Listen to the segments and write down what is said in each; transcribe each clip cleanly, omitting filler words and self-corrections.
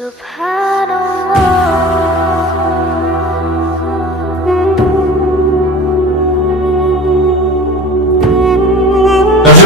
ترجمے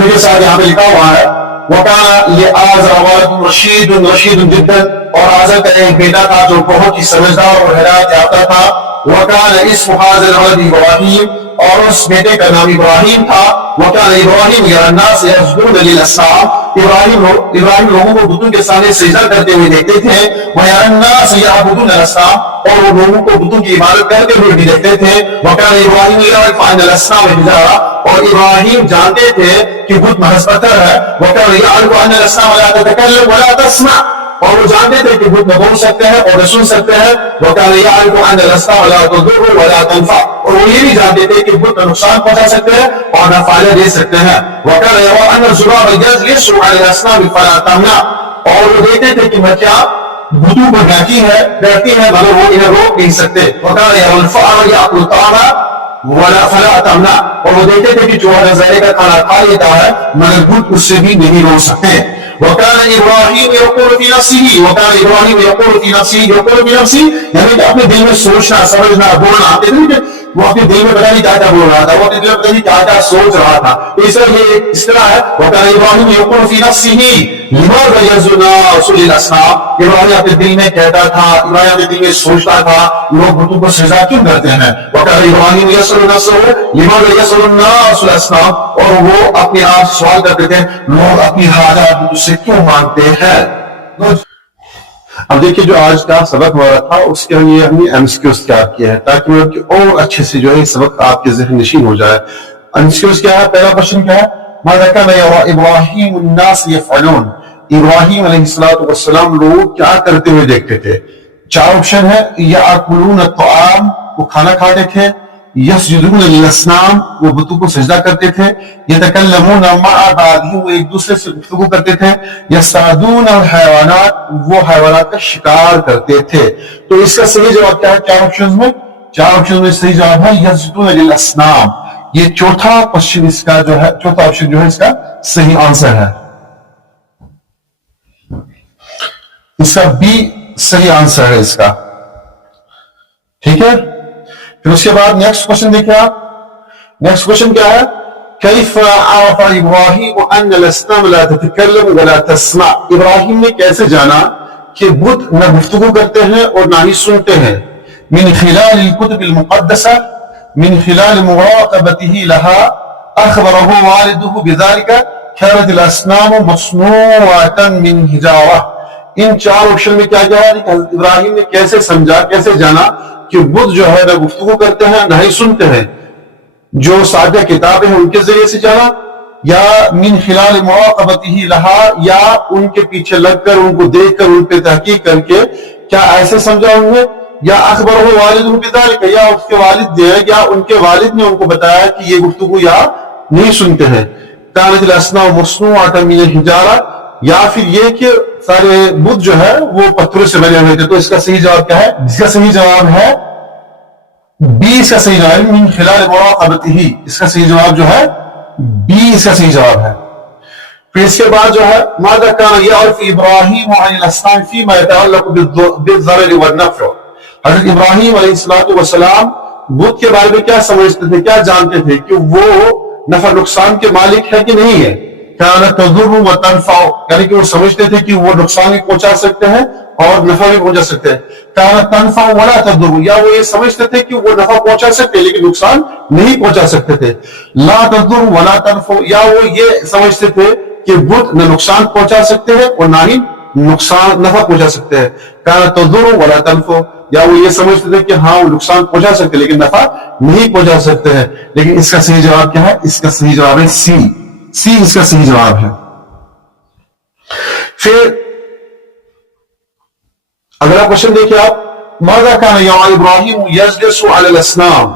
کے ساتھ یہاں پہ لکھا ہوا ہے وَكَانَ لِآزَرَ وَلَدٌ رَشِيدٌ جِدًّا، اور آزر کا ایک بیٹا تھا جو بہت ہی سمجھدار اور ہدایت یافتہ تھا. وَكَانَ اسْمُ هَذَا الْوَلَدِ إِبْرَاهِيمَ، اور اس بیٹے کا نام ابراہیم تھا. وَكَانَ إِبْرَاهِيمُ يَرَى النَّاسَ يَسْجُدُونَ لِلْأَصْنَامِ، ابراہیم لوگوں کو بتوں کے سامنے سجدہ کرتے ہوئے دیکھتے تھے. وَيَرَى النَّاسَ يَعْبُدُونَ الْأَصْنَامَ، اور وہ لوگوں کو بتوں کی عبادت کرتے ہوئے بھی دیکھتے تھے. وَكَانَ إِبْرَاهِيمُ يَعْرِفُ أَنَّ الْأَصْنَامَ حِجَارَةٌ، اور ابراہیم جانتے تھے کہ بت محض پتھر ہے. وَكَانَ يَعْرِفُ أَنَّ الْأَصْنَامَ لَا تَتَكَلَّمُ وَلَا تَسْمَعُ، اور وہ جانتے تھے کہ بت نہ بول سکتے ہیں اور نہ سن سکتے ہیں. وَكَانَ يَعْرِفُ أَنَّ الْأَصْنَامَ لَا تَضُرُّ وَلَا تَنفَعُ، اور وہ یہ بھی جانتے تھے کہ بت نہ نقصان پہنچا سکتے ہیں اور نہ فائدہ دے سکتے ہیں. وَكَانَ يَرَى أَنَّ الذُّبَابَ يَسْرُعُ عَلَى الْأَصْنَامِ فَلَا تَمْنَعْ، اور وہ دیکھتے تھے کہ مکھیاں بتوں پر بیٹھتی ہیں مگر وہ انہیں روک نہیں سکتے. وَكَانَ يَرَى الْفَأْرَ يَأْكُلُ الطَّعَامَ فَلَا تَمْنَعْ، اور وہ دیکھتے تھے کہ چوہا نظارے کا کھانا کھا لیتا ہے مگر بت اس سے بھی نہیں روک سکتے. وَكَانَ إِبْرَاهِيمُ يَقُولُ فِي نَفْسِهِ، وَكَانَ إِبْرَاهِيمُ يَقُولُ فِي نَفْسِهِ، يَقُولُ فِي نَفْسِهِ یعنی کہ اپنے دل میں سوچنا سمجھنا بولنا. آپ دیکھتے ہیں کہ وہ اپنے دل میں پتہ نہیں کیا کیا بول رہا تھا، وہ اپنے دل میں پتہ نہیں کیا کیا سوچ رہا تھا. اس طرح یہ اس طرح ہے وَكَانَ إِبْرَاهِيمُ يَقُولُ فِي نَفْسِهِ لِمَاذَا يَسْجُدُ النَّاسُ لِلْأَصْنَامِ، ابراہیم اپنے دل میں کہتا تھا، ابراہیم اپنے دل میں سوچتا تھا لوگ بتوں کو سجدہ کیوں کرتے ہیں. وَكَانَ إِبْرَاهِيمُ يَسْأَلُ نَفْسَهُ لِمَاذَا يَسْأَلُ النَّاسُ الْأَصْنَامَ، اور وہ اپنے آپ سوال کرتے تھے لوگ اپنی حاجات بتوں سے کیوں مانگتے ہیں. اب دیکھیے جو آج کا سبق ہمارا تھا اس کے لیے ہم نے MCQs تیار کیا ہے تاکہ میں اور اچھے سے جو ہے سبق آپ کے ذہن نشین ہو جائے. MCQs کیا ہے؟ پہلا کوشچن کیا ہے؟ ماذا كان يرى إبراهيم الناس يفعلون، ابراہیم علیہ السلام لوگ کیا کرتے ہوئے دیکھتے تھے. چار آپشن ہے. یأکلون الطعام، وہ کھانا کھاتے تھے. یسجدون للأصنام، وہ بتوں کو سجدہ کرتے تھے. یتکلمون مع بعضهم، وہ ایک دوسرے سے گفتگو کرتے تھے. یصطادون الحیوانات، وہ حیوانات کا شکار کرتے تھے. تو اس کا صحیح جواب کیا ہے؟ چار آپشنز میں صحیح جواب ہے یسجدون للأصنام. یہ چوتھا کوشچن اس کا جو ہے چوتھا آپشن جو ہے اس کا صحیح آنسر ہے. اس کا بی صحیح آنسر ہے اس کا. ٹھیک ہے. پھر اس کے بعد نیکسٹ کوشچن دیکھیں آپ. نیکسٹ کوشچن کیا ہے؟ کیف عرف ابراہیم ان الاصنام لا تتکلم ولا تسمع، ابراہیم نے کیسے جانا کہ بت نہ گفتگو کرتے ہیں اور نہ ہی سنتے ہیں. من خلال الكتب المقدسہ، من خلال مراقبته لها اخبره والده بذلك كانت الاصنام مصنوعة من حجارة. ان چار آپشن میں کیا ہے کہ حضرت ابراہیم نے کیسے سمجھا کیسے جانا کہ بت جو ہے نہ گفتگو کرتے ہیں نہ ہی سنتے ہیں. جو سابقہ کتابیں ہیں ان کے ذریعے سے جانا، یا من خلال مراقبته لها، یا ان کے پیچھے لگ کر ان کو دیکھ کر ان پہ تحقیق کر کے کیا ایسے سمجھا انہوں نے، یا اخبرہ والدہ بذلک، یا اس کے والد دے یا ان کے والد نے ان کو بتایا کہ یہ گفتگو یا نہیں سنتے ہیں. كانت الاصنام مصنوعة من الحجارة، یا پھر یہ کہ سارے بت جو ہے وہ پتھروں سے بنے ہوئے تھے. تو اس کا صحیح جواب کیا ہے؟ اس کا صحیح جواب ہے بی. اس کا صحیح جواب ہے من خلال مراقبته، اس کا صحیح جواب جو ہے بی اس کا صحیح جواب ہے. پھر اس کے بعد جو ہے ماذا كان يعرف ابراہیم عن الاصنام فيما يتعلق بالضرر والنفع، حضرت ابراہیم علیہ السلام بت کے بارے میں کیا سمجھتے تھے، کیا جانتے تھے کہ وہ نفع نقصان کے مالک ہے کہ نہیں ہے. كانت تضر وتنفع، یعنی کہ وہ سمجھتے تھے کہ وہ نقصان بھی پہنچا سکتے ہیں اور نفع بھی پہنچا سکتے ہیں. كانت تنفع ولا تضر، یا وہ یہ سمجھتے تھے کہ وہ نفع پہنچا سکتے ہیں لیکن نقصان نہیں پہنچا سکتے تھے. لا تضر ولا تنفع، یا وہ یہ سمجھتے تھے کہ بت نہ نقصان پہنچا سکتے ہیں اور نہ ہی نفع پہنچا سکتے ہیں. كانت تضر ولا تنفع، یا وہ یہ سمجھتے تھے کہ ہاں وہ نقصان پہنچا سکتے لیکن نفع نہیں پہنچا سکتے ہیں. لیکن اس کا صحیح جواب کیا ہے؟ اس کا صحیح جواب ہے سی. سی اس کا صحیح جواب ہے. پھر اگلا کوشچن دیکھیں آپ. ماذا كان يرى ابراہیم يجلس على الاصنام،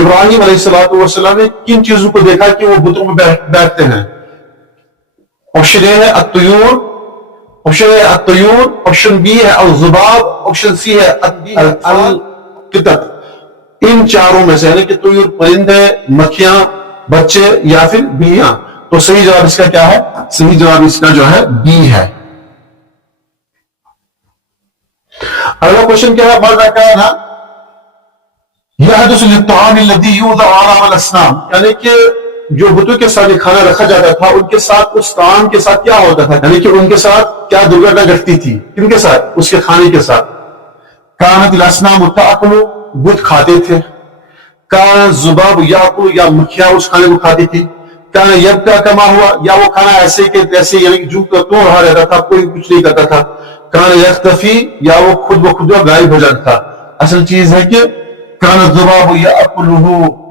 ابراہیم علیہ السلام نے کن چیزوں کو دیکھا کہ وہ بتوں میں بیٹھتے ہیں. آپشن اے ہے الطیور، آپشن اے الطیور، آپشن بی ہے الذباب، آپشن سی ہے القطط. ان چاروں میں سے یعنی کہ طیور پرندے، مکھیاں، بچے یا پھر بلیاں. تو صحیح جواب اس کا کیا ہے؟ صحیح جواب اس کا جو ہے بی ہے. اگلا کوشچن کیا ہے؟ ماذا کان یحدث للطعام الذي يوضع على الأصنام، یعنی کہ جو بتوں کے ساتھ کھانا رکھا جاتا تھا ان کے ساتھ اس طعام کے ساتھ کیا ہوتا تھا، یعنی کہ ان کے ساتھ کیا درگھٹنا گھٹتی تھی، کن کے ساتھ؟ اس کے کھانے کے ساتھ. کانت الاسنام تاکل، بت کھاتے تھے. کان الذباب یاکل، یا مکھیاں اس کھانے کو کھاتی تھی. کان یبقى کما ہوا، یا وہ کھانا ایسے کہ تیسے، یعنی کہ جو تو رہا رہتا تھا، کوئی کچھ نہیں کرتا تھا. کان یختفی، یا وہ خود بخود غائب ہو جاتا تھا. اصل چیز ہے کہ کان الذباب یاکلہ،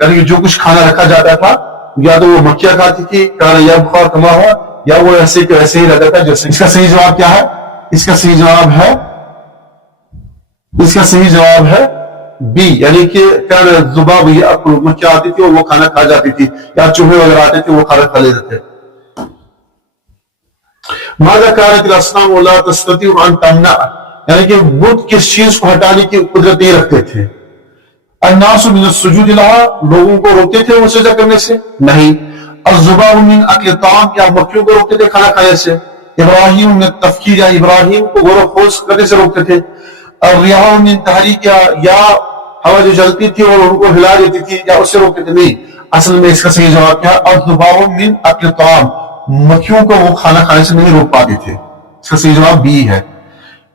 یعنی کہ جو کچھ کھانا رکھا جاتا تھا یا تو وہ مکھیاں کھاتی تھی. کان یبقى کما ہوا، یا وہ ایسے کہ ایسے ہی رہتا تھا جیسے. اس کا صحیح جواب کیا ہے؟ اس کا صحیح جواب ہے بی، یعنی کہ کان الذباب یاکل، مکھیاں آتی تھی اور وہ کھانا کھا جاتی تھی، یا چوہے وغیرہ آتے تھے وہ کھانا کھا لیتے تھے. ماذا كانت الاصنام لا تستطيع ان تمنع، یعنی کہ بت کس چیز کو ہٹانے کی قدرت نہیں رکھتے تھے. الناس من السجود لها، لوگوں کو روکتے تھے وہ سجدہ کرنے سے؟ نہیں. الذباب من اکل الطعام، یا مکھیوں کو روکتے تھے کھانا کھانے سے؟ ابراہیم من التفکیر، یا ابراہیم کو غور و خوض کرنے سے روکتے تھے؟ الرياح من تحریک، یا ہوا جو چلتی تھی اور ان کو ہلا دیتی تھی، یا اس سے روکتے تھے؟ نہیں. اصل میں اس کا صحیح جواب کیا ہے؟ الذباب من اکل الطعام، مکھیوں کو وہ کھانا کھانے سے نہیں روک پاتے تھے. اس کا صحیح جواب بی ہے.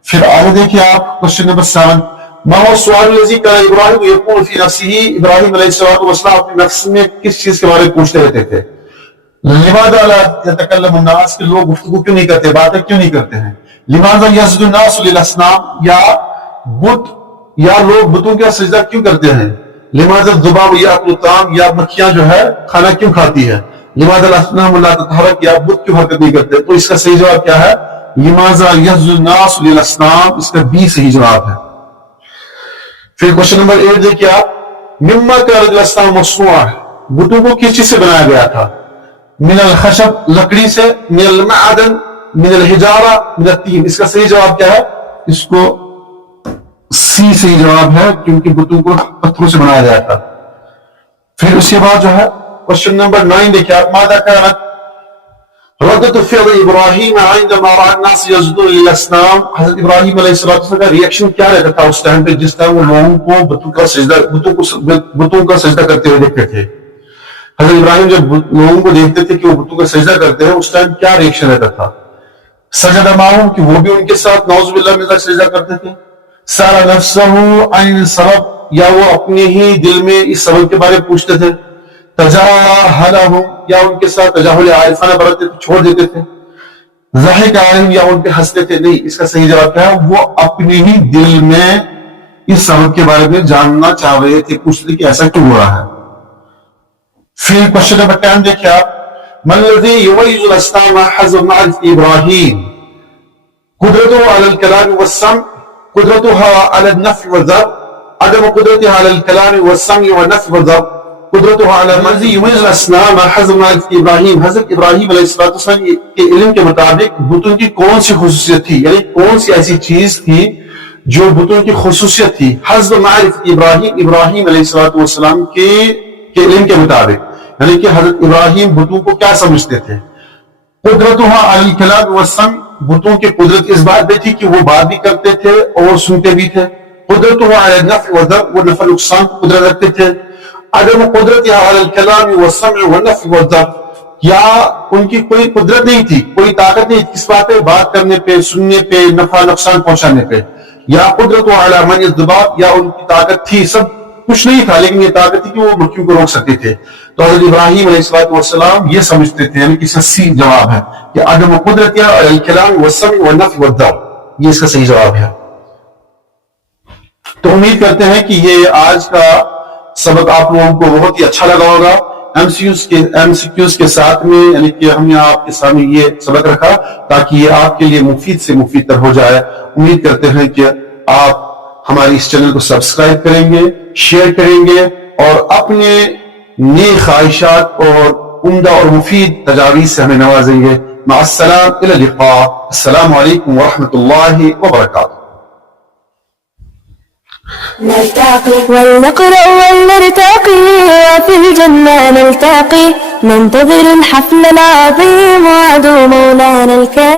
پھر آگے دیکھیے آپ کوشچن نمبر 7. ما هو السؤال الذي كان ابراہیم يقول في نفسه، ابراہیم علیہ السلام اپنے نفس میں کس چیز کے بارے میں پوچھتے رہتے تھے؟ لماذا لا يتكلم الناس، کہ لوگ گفتگو کیوں نہیں کرتے، باتیں کیوں نہیں کرتے ہیں؟ لماذا يسجد الناس للاصنام، یا بت یا لوگ بتوں کا سجدہ کیوں کرتے ہیں؟ لماذا الذباب يأكل الطعام، یا مکھیاں جو ہے کھانا کیوں کھاتی ہے؟ لماذا الاصنام لا تتحرك، یا بت کیوں حرکت نہیں کرتے؟ تو اس کا صحیح جواب کیا ہے؟ لماذا يسجد الناس للاصنام، اس کا بی صحیح جواب ہے. پھر کوشچن نمبر 8 دیکھیے آپ. مما كانت الاصنام مصنوعة، بتوں کو کس چیز سے بنایا گیا تھا؟ من الخشب، لکڑی سے. من المعدن، من الحجارہ، من الطین. اس کا صحیح جواب کیا ہے؟ اس کو سی صحیح جواب ہے، کیونکہ بتوں کو پتھروں سے بنایا گیا تھا. پھر اس کے بعد جو ہے کوشچن نمبر 9 دیکھیں آپ. ماذا كانت ردۃ فعل ابراہیم عندما رأى الناس يسجدون للاصنام، حضرت ابراہیم علیہ السلام کا ریئیکشن کیا رہتا تھا اس ٹائم پہ جس ٹائم وہ لوگوں کو بتوں کا سجدہ کرتے ہوئے دیکھتے تھے؟ حضرت ابراہیم جب لوگوں کو دیکھتے تھے کہ وہ بتوں کا سجدہ کرتے ہیں اس ٹائم کیا ریئیکشن رہتا تھا؟ سجد معهم، کہ وہ بھی ان کے ساتھ نعوذ باللہ من ذلک سجدہ کرتے تھے. سارا نفسہ عن السبب، یا وہ اپنے ہی دل میں اس سبب کے بارے میں پوچھتے تھے. تجاہلہم، یا ان کے ساتھ تجاہل عارفانہ برتتے تھے، چھوڑ دیتے تھے. ضحک علیہم، یا ان پہ ہنستے تھے؟ نہیں. اس کا صحیح جواب کیا ہے؟ وہ اپنے ہی دل میں اس سبب کے بارے میں جاننا چاہ رہے تھے، پوچھتے کہ ایسا کیوں ہو رہا ہے. پھر کوشچن نمبر 10 دیکھیں آپ. ما الذی یمیز الاصنام حسب معرفۃ ابراہیم؟ قدرتہ علی الکلام والسمع، قدرتها على النفع والضر، عدم قدرتها على الكلام والسمع والنفع والضر، قدرتها على الذي يميز الاصنام حسب معرفۃ ابراہیم. حضرت ابراہیم علیہ السلام کے علم کے مطابق بتوں کی کون سی خصوصیت تھی، یعنی کون سی ایسی چیز تھی جو بتوں کی خصوصیت تھی؟ حسب معرفۃ ابراہیم، ابراہیم علیہ السلام کے علم کے مطابق، یعنی کہ حضرت ابراہیم بتوں کو کیا سمجھتے تھے؟ قدرتها على الكلام والسمع، بتوں کی قدرت اس بات پہ تھی کہ وہ بات بھی کرتے تھے اور سنتے بھی تھے. قدرتها على النفع والضر، وہ نفع نقصان کو قدرت رکھتے تھے. عدم قدرتها على الكلام والسمع والنفع والضر، یا ان کی کوئی قدرت نہیں تھی، کوئی طاقت نہیں کس بات پہ؟ بات کرنے پہ، سننے پہ، نفع نقصان پہنچانے پہ. یا قدرتها على منع الذباب، یا ان کی طاقت تھی، سب کچھ نہیں تھا لیکن یہ طاقت تھی کہ وہ مکھیوں کو روک سکتے تھے. تو حضرت ابراہیم علیہ السلام یہ سمجھتے تھے، یعنی کہ اس کا سی جواب ہے کہ عدم قدرت الکلام والسمع والنفع والضر، یہ اس کا صحیح جواب ہے. تو امید کرتے ہیں کہ یہ آج کا سبق آپ لوگوں کو بہت ہی اچھا لگا ہوگا. ایم سی کیوز کے ساتھ میں، یعنی کہ ہم نے آپ کے سامنے یہ سبق رکھا تاکہ یہ آپ کے لیے مفید سے مفید تر ہو جائے. امید کرتے ہیں کہ آپ ہماری اس چینل کو سبسکرائب کریں گے، شیئر کریں گے اور اپنے نیک خواہشات اور عمدہ اور مفید تجاویز سے ہمیں نوازیں گے. مع السلام، الی اللقاء. السلام علیکم ورحمۃ اللہ وبرکاتہ. نلتقي ولنقرأ ولنرتقي وفي الجنة نلتقي، ننتظر الحفل العظيم وعد مولانا الكريم.